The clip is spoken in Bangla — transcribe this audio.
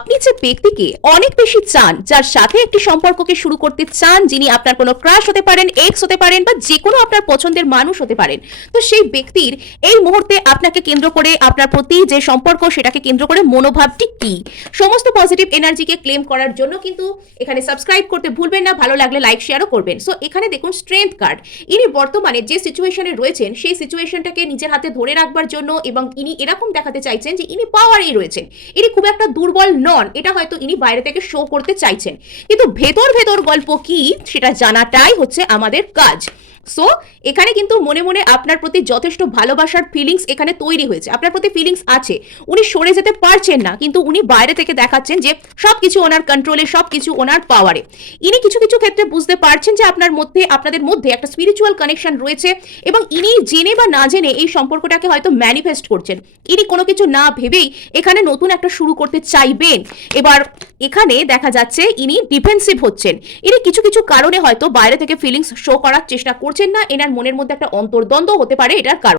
আপনি যে ব্যক্তিকে অনেক বেশি চান, যার সাথে একটি সম্পর্ককে শুরু করতে চান, যিনি আপনার কোনো ক্রাশ হতে পারেন, এক্স হতে পারেন, বা যে কোনো আপনার পছন্দের মানুষ হতে পারেন, তো সেই ব্যক্তির এই মুহূর্তে আপনাকে কেন্দ্র করে, আপনার প্রতি যে সম্পর্ক সেটাকে কেন্দ্র করে মনোভাবটি কি, সমস্ত পজিটিভ এনার্জিকে ক্লেম করার জন্য কিন্তু এখানে সাবস্ক্রাইব করতে ভুলবেন না। ভালো লাগলে লাইক শেয়ারও করবেন। সো এখানে দেখুন স্ট্রেংথ কার্ড। ইনি বর্তমানে যে সিচুয়েশনে রয়েছেন সেই সিচুয়েশনটাকে নিজের হাতে ধরে রাখবার জন্য, এবং ইনি এরকম দেখাতে চাইছেন যে ইনি পাওয়ারেই রয়েছেন, ইনি খুব একটা দুর্বল নন। এটা হয়তো ইনি বাইরে থেকে শো করতে চাইছেন, কিন্তু ভেতর ভেতর গল্প কি সেটা জানাটাই হচ্ছে আমাদের কাজ। সো এখানে কিন্তু মনে মনে আপনার প্রতি যথেষ্ট ভালোবাসার ফিলিংস এখানে তৈরি হয়েছে, আপনার প্রতি ফিলিংস আছে। উনি সরে যেতে পারছেন না, কিন্তু উনি বাইরে থেকে দেখাচ্ছেন যে সবকিছু ওনার কন্ট্রোলে, সবকিছু ওনার পাওয়ারে। ইনি কিছু কিছু ক্ষেত্রে বুঝতে পারছেন যে আপনাদের মধ্যে একটা স্পিরিচুয়াল কানেকশন রয়েছে, এবং ইনি জেনে বা না জেনে এই সম্পর্কটাকে হয়তো ম্যানিফেস্ট করছেন। ইনি কোনো কিছু না ভেবেই এখানে নতুন একটা শুরু করতে চাইবেন। এবার এখানে দেখা যাচ্ছে ইনি ডিফেন্সিভ হচ্ছেন। ইনি কিছু কিছু কারণে হয়তো বাইরে থেকে ফিলিংস শো করার চেষ্টা করছেন না। এনার মনের মধ্যে একটা অন্তর্দ্বন্দ্ব হতে পারে এটার কারণ।